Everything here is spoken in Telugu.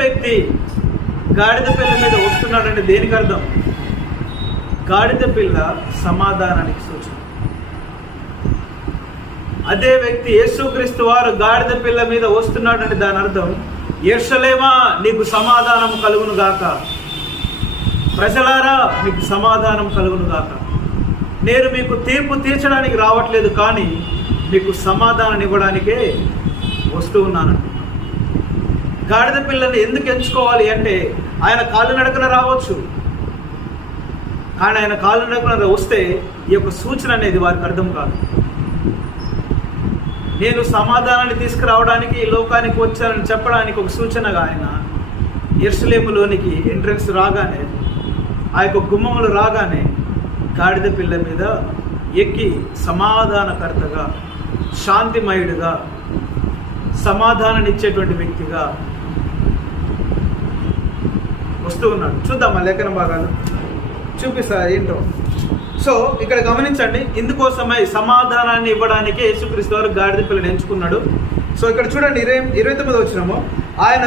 వ్యక్తి గాడిద పిల్ల మీద వస్తున్నాడంటే దేనికి అర్థం? గాడిద పిల్ల సమాధానానికి సూచన. అదే వ్యక్తి యేసుక్రీస్తు వారు గాడిద పిల్ల మీద వస్తున్నాడంటే దాని అర్థం, యెరూషలేమా నీకు సమాధానం కలుగును గాక, ప్రజలారా మీకు సమాధానం కలుగును గాక, నేను మీకు తీర్పు తీర్చడానికి రావట్లేదు కానీ మీకు సమాధానం ఇవ్వడానికే వస్తూ ఉన్నానండి. గాడిద పిల్లని ఎందుకు ఎంచుకోవాలి అంటే ఆయన కాళ్ళు నడకన రావచ్చు, కానీ ఆయన కాళ్ళు నడకన వస్తే ఈ యొక్క సూచన అనేది వారికి అర్థం కాదు. నేను సమాధానాన్ని తీసుకురావడానికి ఈ లోకానికి వచ్చానని చెప్పడానికి ఒక సూచనగా ఆయన యెరూషలేములోనికి ఎంట్రన్స్ రాగానే, ఆ యొక్క గుమ్మములు రాగానే గాడిద పిల్ల మీద ఎక్కి సమాధానకర్తగా, శాంతిమయుడిగా, సమాధానాన్ని ఇచ్చేటువంటి వ్యక్తిగా వస్తూ ఉన్నాడు. చూద్దాం ఆ లేఖన భాగాలు చూపిస్తా ఏంటో. సో ఇక్కడ గమనించండి, ఇందుకోసమై సమాధానాన్ని ఇవ్వడానికి యేసుక్రీస్తు వారు గాడిద పిల్లని ఎంచుకున్నాడు. సో ఇక్కడ చూడండి 29వ వచనము, ఆయన